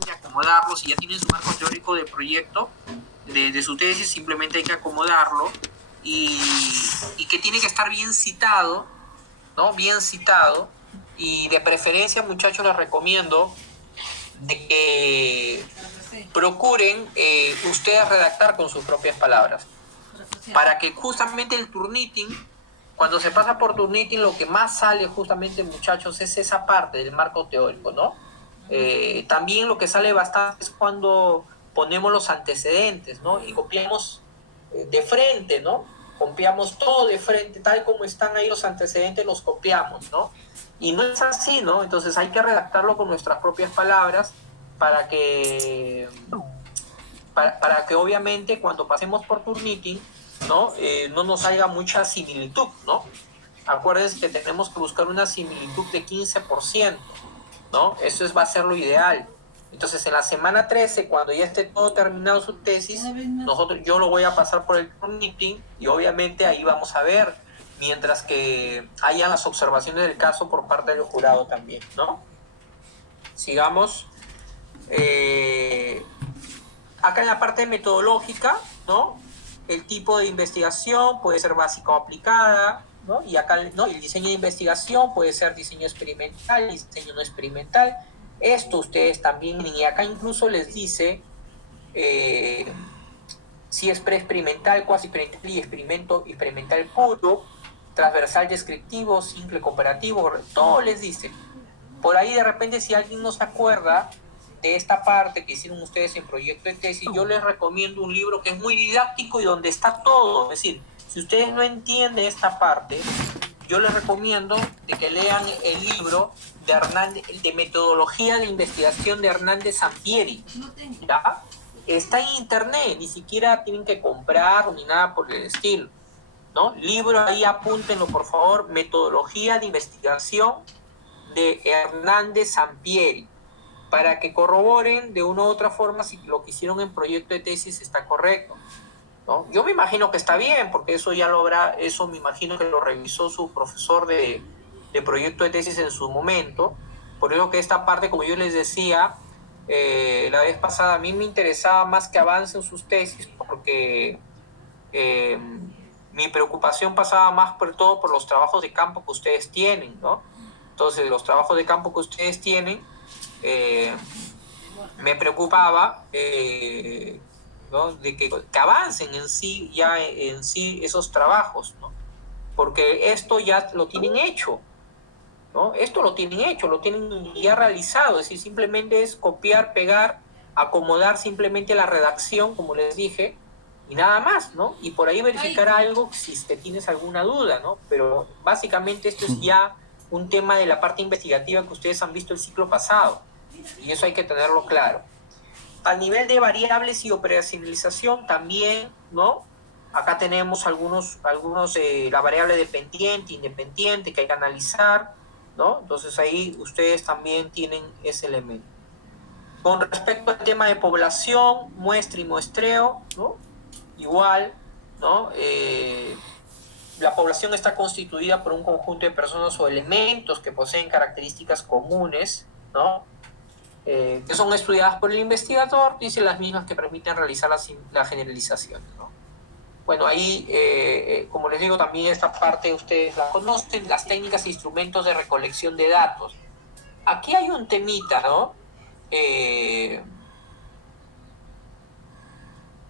de acomodarlo. Si ya tienen su marco teórico de proyecto, de su tesis, simplemente hay que acomodarlo y que tiene que estar bien citado, ¿no? Bien citado, y de preferencia, muchachos, les recomiendo de que procuren ustedes redactar con sus propias palabras, para que justamente el Turnitin, cuando se pasa por Turnitin, lo que más sale justamente, muchachos, es esa parte del marco teórico, ¿no? También lo que sale bastante es cuando ponemos los antecedentes, ¿no? Y copiamos de frente, ¿no? Copiamos todo de frente, tal como están ahí los antecedentes, los copiamos, ¿no? Y no es así, ¿no? Entonces hay que redactarlo con nuestras propias palabras para que, para que obviamente cuando pasemos por Turnitin, ¿no? No nos haya mucha similitud, ¿no? Acuérdense que tenemos que buscar una similitud de 15%, ¿no? Eso va a ser lo ideal. Entonces, en la semana 13, cuando ya esté todo terminado su tesis, yo lo voy a pasar por el Turnitin y obviamente ahí vamos a ver, mientras que hayan las observaciones del caso por parte del jurado también, ¿no? Sigamos. Acá en la parte metodológica, ¿no? El tipo de investigación puede ser básica o aplicada, ¿no? Y acá, ¿no? El diseño de investigación puede ser diseño experimental, diseño no experimental. Esto ustedes también, y acá incluso les dice si es pre-experimental, cuasi experimental y experimental puro, transversal descriptivo, simple cooperativo, todo les dice. Por ahí de repente, si alguien no se acuerda de esta parte que hicieron ustedes en proyecto de tesis, yo les recomiendo un libro que es muy didáctico y donde está todo. Es decir, si ustedes no entienden esta parte, yo les recomiendo de que lean el libro de Hernández, de metodología de investigación de Hernández Sampieri, ¿ya? Está en internet, ni siquiera tienen que comprar ni nada por el estilo, ¿no? Libro ahí, apúntenlo por favor, metodología de investigación de Hernández Sampieri, para que corroboren de una u otra forma si lo que hicieron en proyecto de tesis está correcto, ¿no? Yo me imagino que está bien, porque eso ya lo habrá, eso me imagino que lo revisó su profesor de proyecto de tesis en su momento. Por eso que esta parte, como yo les decía la vez pasada, a mí me interesaba más que avancen sus tesis, porque mi preocupación pasaba más por todo por los trabajos de campo que ustedes tienen, ¿no? Entonces, los trabajos de campo que ustedes tienen, me preocupaba, ¿no? De que avancen en sí, ya en sí esos trabajos, ¿no? Porque esto ya lo tienen hecho, ¿no? Esto lo tienen hecho, lo tienen ya realizado, es decir, simplemente es copiar, pegar, acomodar simplemente la redacción, como les dije, y nada más, ¿no? Y por ahí verificar algo si es que tienes alguna duda, ¿no? Pero básicamente esto es ya un tema de la parte investigativa que ustedes han visto el ciclo pasado, y eso hay que tenerlo claro. A nivel de variables y operacionalización también, ¿no? Acá tenemos la variable dependiente, independiente, que hay que analizar, ¿no? Entonces ahí ustedes también tienen ese elemento. Con respecto al tema de población, muestra y muestreo, ¿no? Igual, ¿no? La población está constituida por un conjunto de personas o elementos que poseen características comunes, ¿no? Que son estudiadas por el investigador, dice las mismas que permiten realizar la generalización, ¿no? Bueno, ahí, como les digo, también esta parte ustedes la conocen, las técnicas e instrumentos de recolección de datos. Aquí hay un temita, ¿no?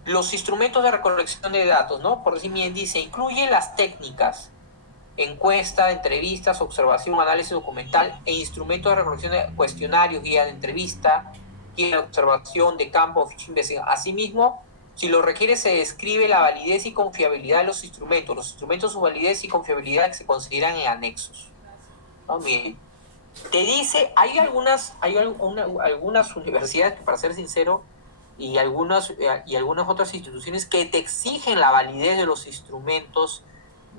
Los instrumentos de recolección de datos, ¿no? Por decir bien, dice, incluye las técnicas, encuesta, entrevistas, observación, análisis documental e instrumentos de recolección de cuestionarios, guía de entrevista, guía de observación de campo, ficha de investigación. Asimismo, si lo requiere, se describe la validez y confiabilidad de los instrumentos, su validez y confiabilidad que se consideran en anexos, ¿no? Bien. Te dice, hay algunas universidades que, para ser sincero, y algunas otras instituciones que te exigen la validez de los instrumentos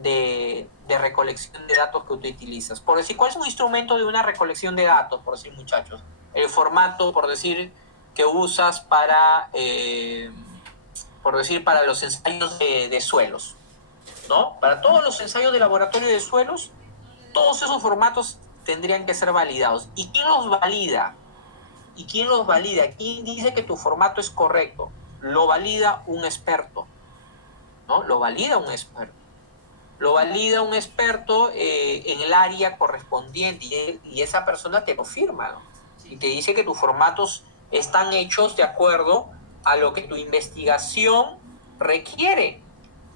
de recolección de datos que tú utilizas. Por decir, ¿cuál es un instrumento de una recolección de datos? Por decir, muchachos, el formato, por decir, que usas para los ensayos de suelos, ¿no? Para todos los ensayos de laboratorio de suelos, todos esos formatos tendrían que ser validados. ¿Y quién los valida? ¿Y quién los valida? ¿Quién dice que tu formato es correcto? Lo valida un experto, ¿no? Lo valida un experto. Lo valida un experto en el área correspondiente y esa persona te lo firma, ¿no? Y te dice que tus formatos están hechos de acuerdo a lo que tu investigación requiere,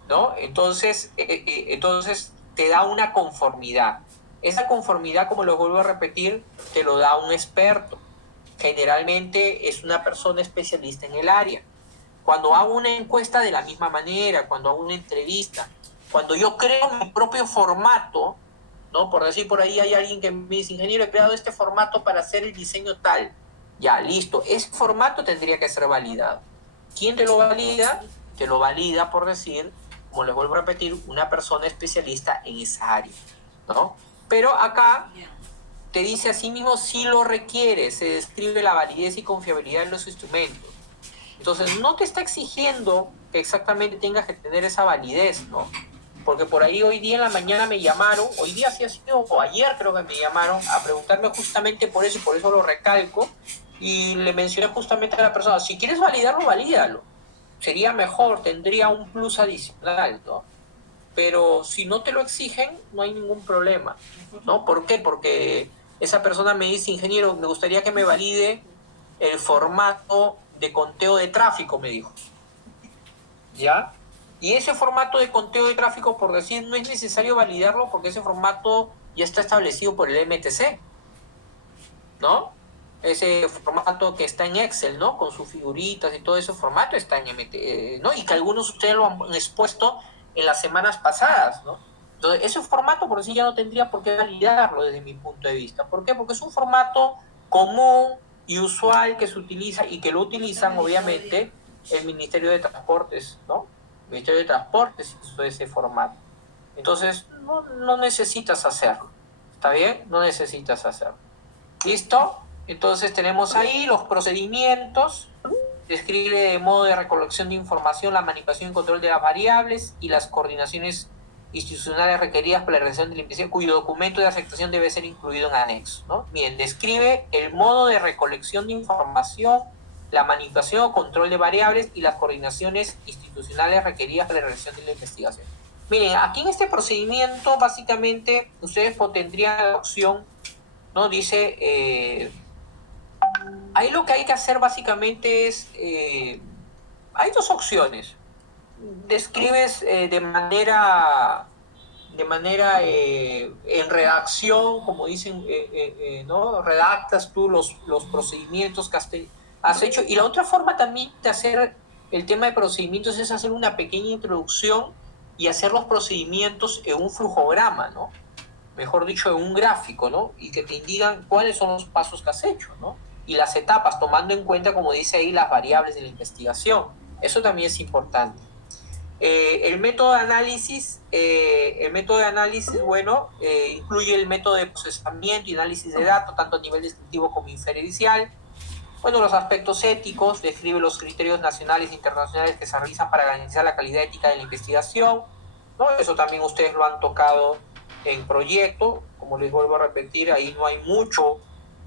¿no? Entonces te da una conformidad. Esa conformidad, como lo vuelvo a repetir, te lo da un experto. Generalmente es una persona especialista en el área. Cuando hago una encuesta de la misma manera, cuando hago una entrevista, cuando yo creo mi propio formato, ¿no? Por decir, por ahí hay alguien que me dice, ingeniero, he creado este formato para hacer el diseño tal. Ya, listo. Ese formato tendría que ser validado. ¿Quién te lo valida? Te lo valida, por decir, como les vuelvo a repetir, una persona especialista en esa área, ¿no? Pero acá te dice así mismo si lo requiere, se describe la validez y confiabilidad de los instrumentos. Entonces, no te está exigiendo que exactamente tengas que tener esa validez, ¿no? Porque por ahí hoy día en la mañana me llamaron, hoy día sí ha sido, o ayer creo que me llamaron a preguntarme justamente por eso, y por eso lo recalco, y le mencioné justamente a la persona, si quieres validarlo, valídalo. Sería mejor, tendría un plus adicional, ¿no? Pero si no te lo exigen, no hay ningún problema, ¿no? ¿Por qué? Porque esa persona me dice, ingeniero, me gustaría que me valide el formato de conteo de tráfico, me dijo. ¿Ya? Y ese formato de conteo de tráfico, por decir, no es necesario validarlo porque ese formato ya está establecido por el MTC, ¿no? Ese formato que está en Excel, ¿no? Con sus figuritas y todo ese formato está en MTC, ¿no? Y que algunos de ustedes lo han expuesto en las semanas pasadas, ¿no? Entonces, ese formato, por decir, ya no tendría por qué validarlo desde mi punto de vista. ¿Por qué? Porque es un formato común y usual que se utiliza y que lo utilizan, obviamente, el Ministerio de Transportes, ¿no? El Ministerio de Transportes hizo ese formato. Entonces, no necesitas hacerlo. ¿Está bien? No necesitas hacerlo. ¿Listo? Entonces tenemos ahí los procedimientos, describe el modo de recolección de información, la manipulación y control de las variables y las coordinaciones institucionales requeridas para la realización de la investigación, cuyo documento de aceptación debe ser incluido en anexo, ¿no? Bien, describe el modo de recolección de información, la manipulación o control de variables y las coordinaciones institucionales requeridas para la realización de la investigación. Miren, aquí en este procedimiento, básicamente, ustedes tendrían la opción, ¿no? Dice, ahí lo que hay que hacer básicamente es, hay dos opciones. Describes en redacción, como dicen, ¿no? Redactas tú los procedimientos que has hecho. Y la otra forma también de hacer el tema de procedimientos es hacer una pequeña introducción y hacer los procedimientos en un flujograma, ¿no? Mejor dicho, en un gráfico, ¿no? Y que te indican cuáles son los pasos que has hecho, ¿no? Y las etapas, tomando en cuenta, como dice ahí, las variables de la investigación. Eso también es importante. El método de análisis, bueno, incluye el método de procesamiento y análisis de datos, tanto a nivel descriptivo como inferencial. Bueno, los aspectos éticos, describe los criterios nacionales e internacionales que se realizan para garantizar la calidad ética de la investigación, ¿no? Eso también ustedes lo han tocado en proyecto, como les vuelvo a repetir, ahí no hay mucho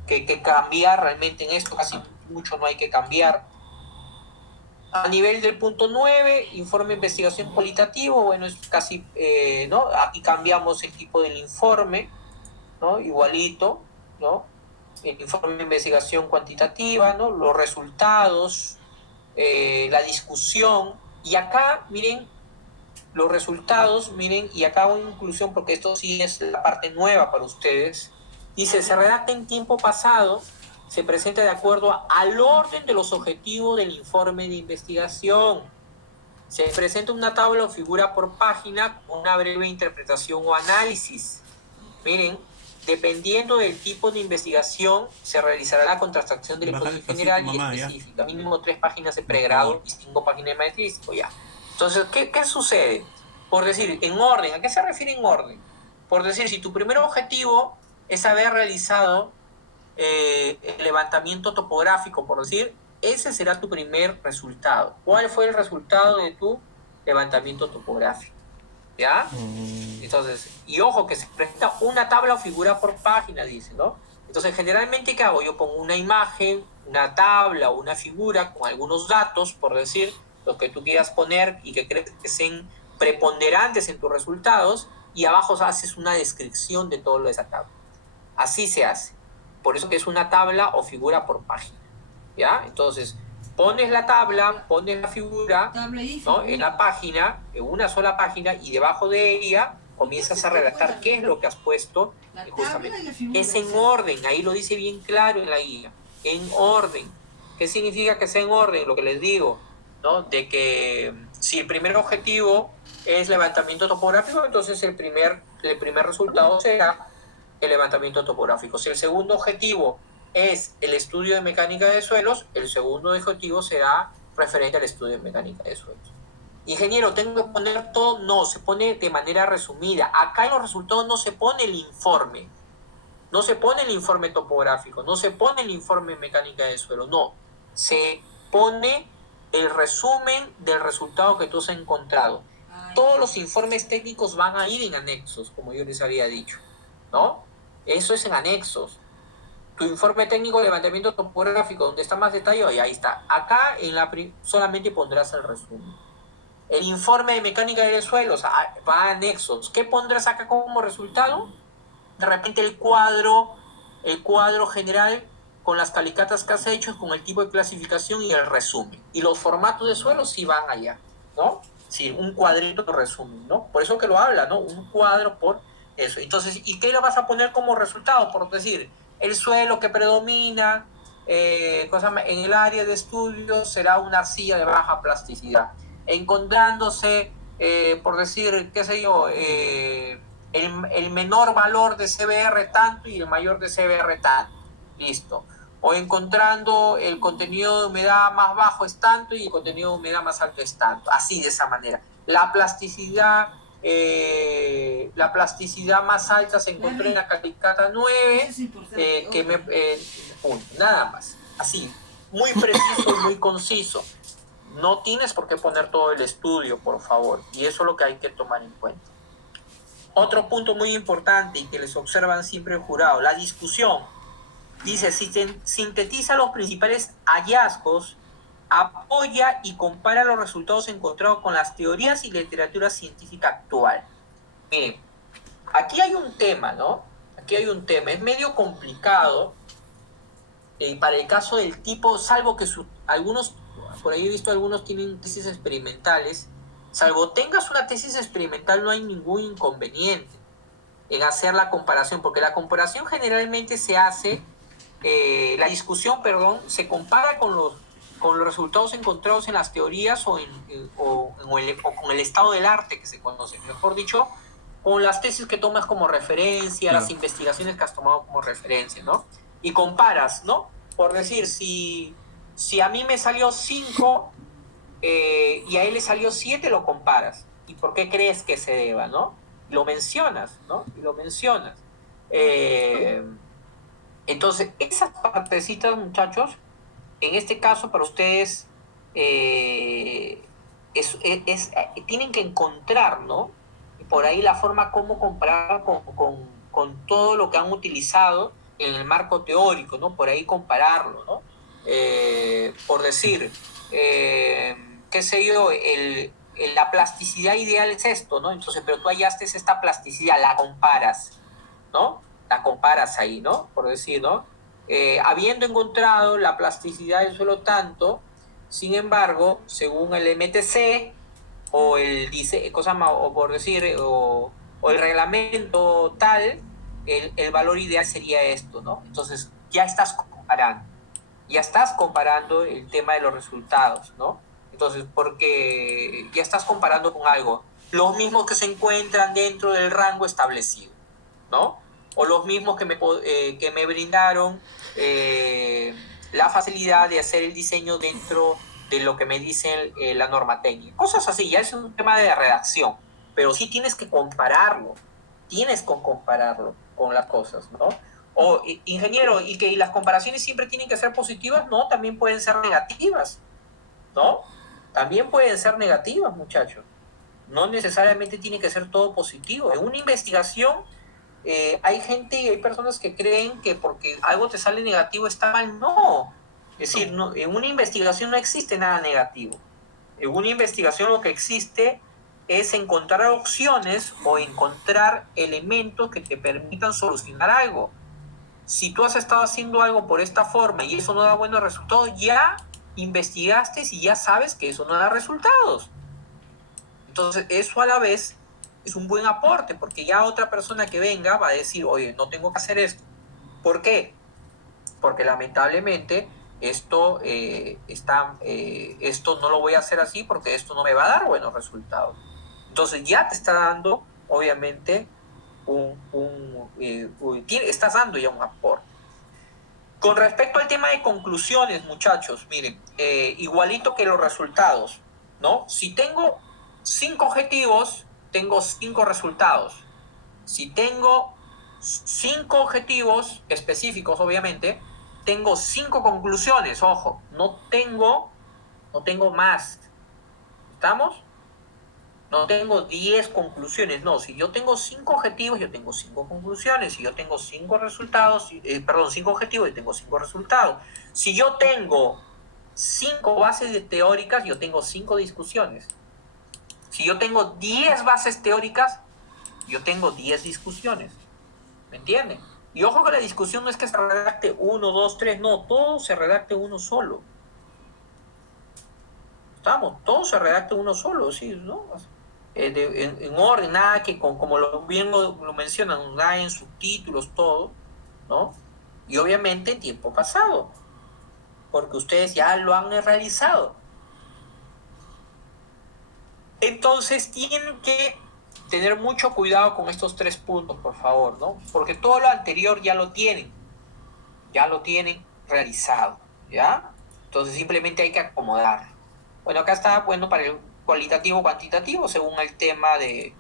que cambiar realmente en esto, casi mucho no hay que cambiar. A nivel del punto 9, informe de investigación cualitativo, bueno, es casi, ¿no? Aquí cambiamos el tipo del informe, ¿no? Igualito, ¿no? El informe de investigación cuantitativa, ¿no? Los resultados, la discusión, y acá, miren, los resultados, miren, y acá hago una inclusión porque esto sí es la parte nueva para ustedes. Dice, se redacta en tiempo pasado, se presenta de acuerdo al orden de los objetivos del informe de investigación. Se presenta una tabla o figura por página con una breve interpretación o análisis. Miren, dependiendo del tipo de investigación, se realizará la contratación de la hipótesis general y específica. Mínimo 3 páginas de pregrado y 5 páginas de maestrístico, ya. Entonces, ¿qué sucede? Por decir, en orden, ¿a qué se refiere en orden? Por decir, si tu primer objetivo es haber realizado el levantamiento topográfico, por decir, ese será tu primer resultado. ¿Cuál fue el resultado de tu levantamiento topográfico? ¿Ya? Entonces, y ojo, que se presenta una tabla o figura por página, dice, ¿no? Entonces, generalmente, ¿qué hago? Yo pongo una imagen, una tabla o una figura con algunos datos, por decir, los que tú quieras poner y que crees que sean preponderantes en tus resultados, y abajo haces una descripción de todo lo de esa tabla. Así se hace. Por eso que es una tabla o figura por página. ¿Ya? Entonces, pones la tabla, pones la figura, ¿no? En la página, en una sola página, y debajo de ella comienzas a redactar qué es lo que has puesto. Justamente. Es en orden, ahí lo dice bien claro en la guía. En orden. ¿Qué significa que sea en orden? Lo que les digo, ¿no? De que si el primer objetivo es levantamiento topográfico, entonces el primer resultado será el levantamiento topográfico. Si el segundo objetivo es el estudio de mecánica de suelos, el segundo objetivo será referente al estudio de mecánica de suelos. Ingeniero, ¿tengo que poner todo? No, se pone de manera resumida. Acá en los resultados no se pone el informe. No se pone el informe topográfico, no se pone el informe mecánica de suelo, no. Se pone el resumen del resultado que tú has encontrado. Todos los informes técnicos van a ir en anexos, como yo les había dicho, ¿no? Eso es en anexos. Tu informe técnico de levantamiento topográfico, donde está más detallado, y ahí está. Acá solamente pondrás el resumen. El informe de mecánica de suelos va a anexos. ¿Qué pondrás acá como resultado? De repente el cuadro general con las calicatas que has hecho, con el tipo de clasificación y el resumen. Y los formatos de suelo sí van allá, ¿no? Sí, un cuadrito de resumen, ¿no? Por eso que lo habla, ¿no? Un cuadro por eso. Entonces, ¿y qué le vas a poner como resultado? Por decir, el suelo que predomina en el área de estudio será una arcilla de baja plasticidad. Encontrándose, por decir, qué sé yo, el menor valor de CBR tanto y el mayor de CBR tanto. Listo. O encontrando el contenido de humedad más bajo es tanto y el contenido de humedad más alto es tanto. Así, de esa manera. La plasticidad más alta se encontró en la calicata 9, punto, nada más. Así, muy preciso y muy conciso. No tienes por qué poner todo el estudio, por favor. Y eso es lo que hay que tomar en cuenta. Otro punto muy importante y que les observan siempre el jurado, la discusión. Dice, si sintetiza los principales hallazgos, apoya y compara los resultados encontrados con las teorías y literatura científica actual. Miren, aquí hay un tema, ¿no? Aquí hay un tema, es medio complicado para el caso del tipo, salvo que algunos, por ahí he visto algunos tienen tesis experimentales, salvo tengas una tesis experimental no hay ningún inconveniente en hacer la comparación, porque la comparación generalmente se hace, la discusión, perdón, se compara con los resultados encontrados en las teorías o con el estado del arte que se conoce, mejor dicho, con las tesis que tomas como referencia, las investigaciones que has tomado como referencia, ¿no? Y comparas, ¿no? Por decir, si a mí me salió 5 y a él le salió 7, lo comparas. ¿Y por qué crees que se deba, no? Lo mencionas, ¿no? Y lo mencionas. Entonces, esas partecitas, muchachos, en este caso para ustedes tienen que encontrar, ¿no? Por ahí la forma como comparar con todo lo que han utilizado en el marco teórico, ¿no? Por ahí compararlo, ¿no? Por decir, qué sé yo, la plasticidad ideal es esto, ¿no? Entonces, pero tú hallaste esta plasticidad, la comparas, ¿no? La comparas ahí, ¿no? Por decir, ¿no? Habiendo encontrado la plasticidad del suelo tanto, sin embargo, según el MTC o o por decir, o el reglamento tal, el valor ideal sería esto, ¿no? Entonces, ya estás comparando el tema de los resultados, ¿no? Entonces, porque ya estás comparando con algo, los mismos que se encuentran dentro del rango establecido, ¿no? O los mismos que me brindaron la facilidad de hacer el diseño dentro de lo que me dice la norma técnica. Cosas así, ya es un tema de redacción, pero sí tienes que compararlo con las cosas, ¿no? O ingeniero, y que las comparaciones siempre tienen que ser positivas, no, también pueden ser negativas, ¿no? También pueden ser negativas, muchachos. No necesariamente tiene que ser todo positivo. En una investigación hay gente y hay personas que creen que porque algo te sale negativo está mal. No. Es decir, no, en una investigación no existe nada negativo. En una investigación lo que existe es encontrar opciones o encontrar elementos que te permitan solucionar algo. Si tú has estado haciendo algo por esta forma y eso no da buenos resultados, ya investigaste y ya sabes que eso no da resultados. Entonces, eso a la vez es un buen aporte, porque ya otra persona que venga va a decir, oye, no tengo que hacer esto. ¿Por qué? Porque lamentablemente esto no lo voy a hacer así porque esto no me va a dar buenos resultados. Entonces ya te está dando, obviamente, estás dando ya un aporte. Con respecto al tema de conclusiones, muchachos, miren, igualito que los resultados, ¿no? Si tengo 5 objetivos, tengo 5 resultados. Si tengo 5 objetivos específicos, obviamente, tengo 5 conclusiones, ojo, no tengo más. ¿Estamos? No tengo 10 conclusiones, no. Si yo tengo 5 objetivos, yo tengo 5 conclusiones. Si yo tengo 5 resultados, 5 objetivos, yo tengo 5 resultados. Si yo tengo 5 bases teóricas, yo tengo 5 discusiones. Si yo tengo 10 bases teóricas, yo tengo 10 discusiones. ¿Me entienden? Y ojo que la discusión no es que se redacte 1, 2, 3, no, todo se redacte uno solo. Todo se redacte uno solo, sí, ¿no? En orden, nada que como bien lo mencionan, nada en subtítulos, todo, ¿no? Y obviamente en tiempo pasado, porque ustedes ya lo han realizado. Entonces tienen que tener mucho cuidado con estos 3 puntos, por favor, ¿no? Porque todo lo anterior ya lo tienen realizado, ¿ya? Entonces simplemente hay que acomodar. Bueno, acá está, bueno, para el cualitativo, cuantitativo, según el tema de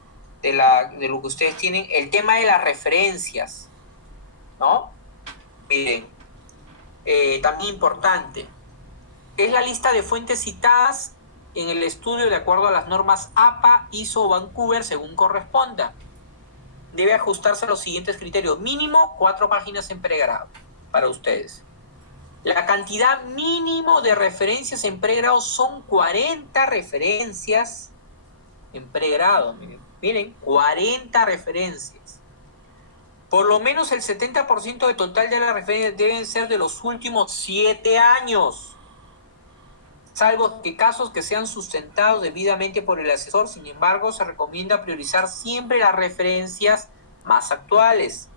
lo que ustedes tienen. El tema de las referencias, ¿no? Miren, también importante, es la lista de fuentes citadas en el estudio de acuerdo a las normas APA, ISO o Vancouver, según corresponda. Debe ajustarse a los siguientes criterios. Mínimo 4 páginas en pregrado para ustedes. La cantidad mínimo de referencias en pregrado son 40 referencias en pregrado. Miren, 40 referencias. Por lo menos el 70% del total de las referencias deben ser de los últimos 7 años. Salvo que casos que sean sustentados debidamente por el asesor, sin embargo, se recomienda priorizar siempre las referencias más actuales.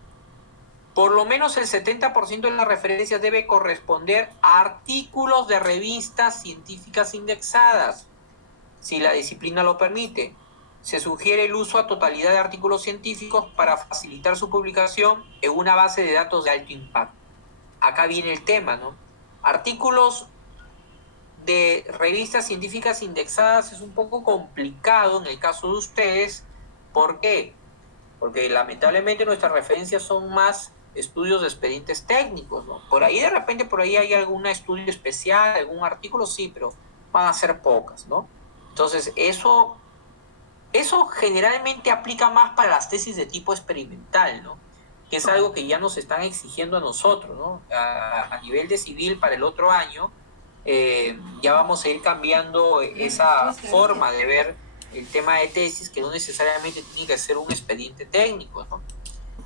Por lo menos el 70% de las referencias debe corresponder a artículos de revistas científicas indexadas, si la disciplina lo permite. Se sugiere el uso a totalidad de artículos científicos para facilitar su publicación en una base de datos de alto impacto. Acá viene el tema, ¿no? Artículos de revistas científicas indexadas es un poco complicado en el caso de ustedes. ¿Por qué? Porque lamentablemente nuestras referencias son más estudios de expedientes técnicos, ¿no? Por ahí de repente, por ahí hay algún estudio especial, algún artículo, sí, pero van a ser pocas, ¿no? Entonces, eso generalmente aplica más para las tesis de tipo experimental, ¿no? Que es algo que ya nos están exigiendo a nosotros, ¿no? A nivel de civil para el otro año, ya vamos a ir cambiando esa forma de ver el tema de tesis, que no necesariamente tiene que ser un expediente técnico, ¿no?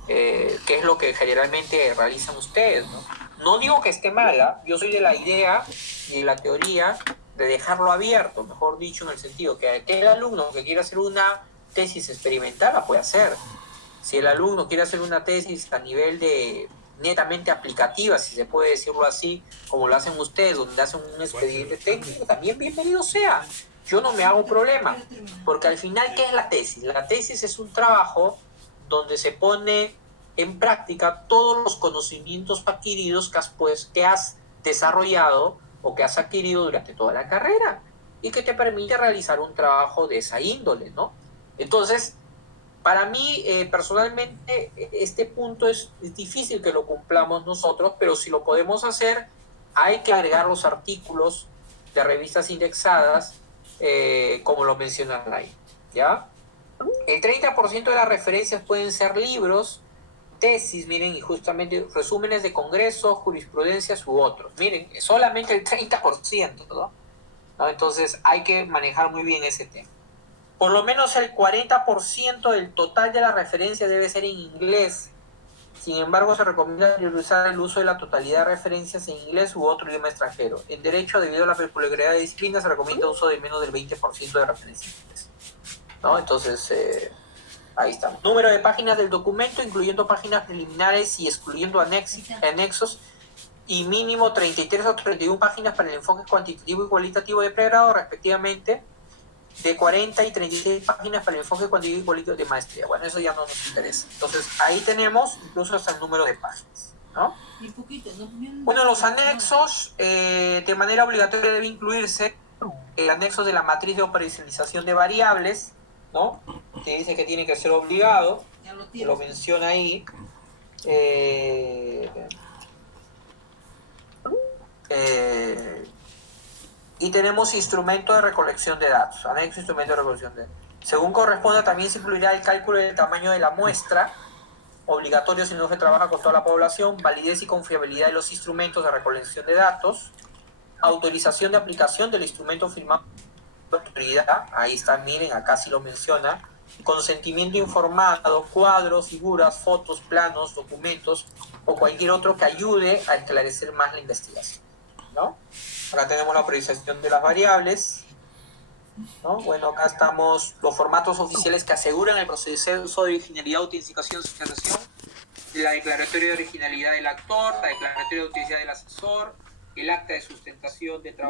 Que es lo que generalmente realizan ustedes, ¿no? No digo que esté mala, yo soy de la idea y de la teoría de dejarlo abierto, mejor dicho, en el sentido que aquel alumno que quiera hacer una tesis experimental la puede hacer. Si el alumno quiere hacer una tesis a nivel de netamente aplicativa, si se puede decirlo así, como lo hacen ustedes, donde hacen un expediente técnico, también bienvenido sea. Yo no me hago problema, porque al final, ¿qué es la tesis? La tesis es un trabajo donde se pone en práctica todos los conocimientos adquiridos que has desarrollado o que has adquirido durante toda la carrera y que te permite realizar un trabajo de esa índole, ¿no? Entonces, para mí, personalmente, este punto es difícil que lo cumplamos nosotros, pero si lo podemos hacer, hay que agregar los artículos de revistas indexadas, como lo mencionan ahí, ¿ya? El 30% de las referencias pueden ser libros tesis, miren, y justamente resúmenes de congresos, jurisprudencias u otros. Miren, es solamente el 30%, ¿no? Entonces hay que manejar muy bien ese tema. Por lo menos el 40% del total de la referencia debe ser en inglés. Sin embargo, se recomienda priorizar el uso de la totalidad de referencias en inglés u otro idioma extranjero. En derecho, debido a la peculiaridad de disciplina, se recomienda el uso de menos del 20% de referencias en inglés, ¿no? Entonces, ahí está. Número de páginas del documento, incluyendo páginas preliminares y excluyendo anexos, y mínimo 33 o 31 páginas para el enfoque cuantitativo y cualitativo de pregrado, respectivamente, de 40 y 36 páginas para el enfoque cuantitativo y cualitativo de maestría. Bueno, eso ya no nos interesa. Entonces, ahí tenemos incluso hasta el número de páginas, ¿no? Bueno, los anexos, de manera obligatoria debe incluirse el anexo de la matriz de operacionalización de variables, ¿no? Que dice que tiene que ser obligado, que lo menciona ahí. Y tenemos instrumento de recolección de datos, anexo instrumento de recolección de datos. Según corresponda, también se incluirá el cálculo del tamaño de la muestra, obligatorio si no se trabaja con toda la población, validez y confiabilidad de los instrumentos de recolección de datos, autorización de aplicación del instrumento firmado por autoridad, ahí está, miren, acá sí lo menciona, consentimiento informado, cuadros, figuras, fotos, planos, documentos o cualquier otro que ayude a esclarecer más la investigación, ¿no? Acá tenemos la priorización de las variables, ¿no? Bueno, acá estamos los formatos oficiales que aseguran el proceso de originalidad, autenticación, sustentación, la declaratoria de originalidad del actor, la declaratoria de autenticidad del asesor, el acta de sustentación de trabajo.